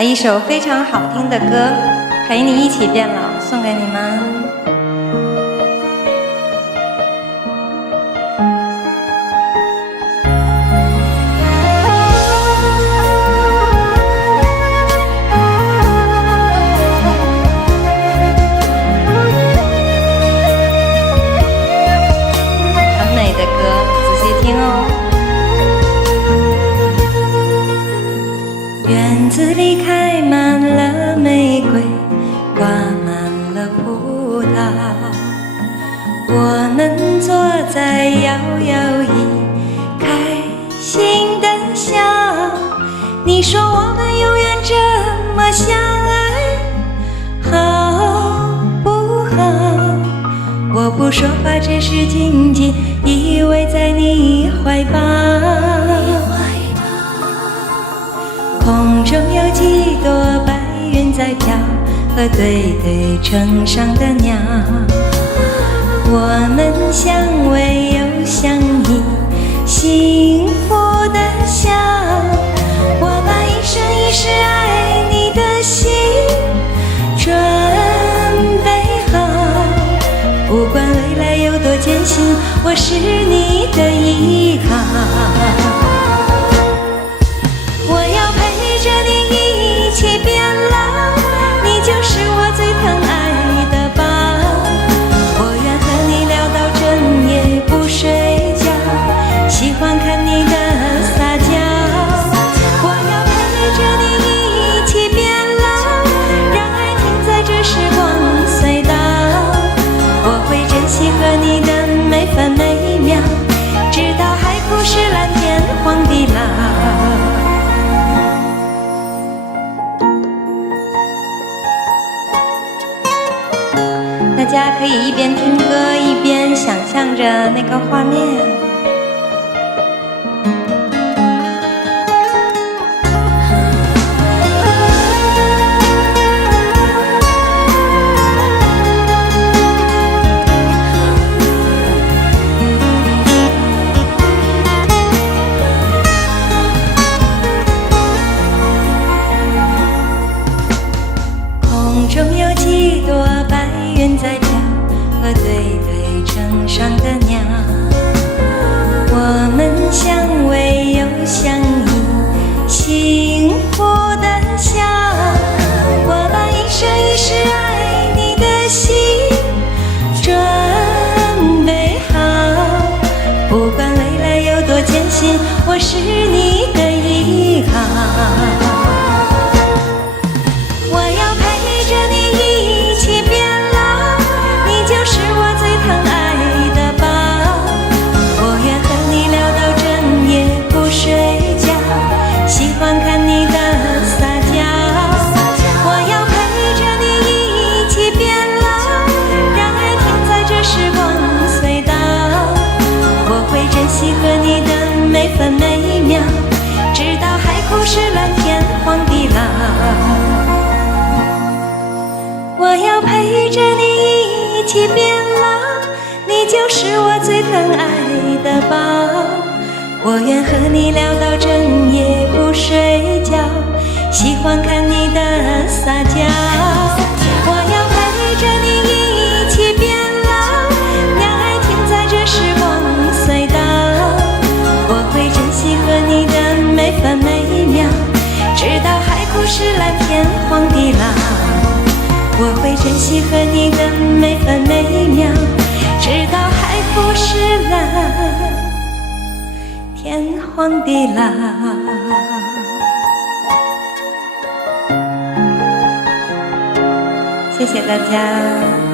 把一首非常好听的歌《陪你一起变老》送给你们。很美的歌，仔细听哦。院子里开满了玫瑰，挂满了葡萄，我们坐在摇摇椅，开心的笑。你说我们永远这么相爱，好不好？我不说话，只是紧紧依偎在你怀抱。空中有几朵白云在飘，和对对成双的鸟，我们相偎又相依，幸福的笑。我把一生一世爱你的心准备好，不管未来有多艰辛，我是你的依靠。和你的每分每秒，直到海枯石烂，天荒地老。大家可以一边听歌一边想象着那个画面。空中有几朵白云在飘，和对对成双的鸟，我们相偎又相依，幸福的笑。我把一生一世爱你的心准备好，不管未来有多艰辛，我是你的依靠。和你的每分每秒，直到海枯石烂，天荒地老。我要陪着你一起变老，你就是我最疼爱的宝。我愿和你聊到整夜不睡觉，喜欢看你的撒娇。我要陪着你一起变老，让爱停在这时光隧道。我会珍惜和你的每分每秒，直到海枯石烂，天荒地老。我会珍惜和你的每分每秒，直到海枯石烂，天荒地老。谢谢大家。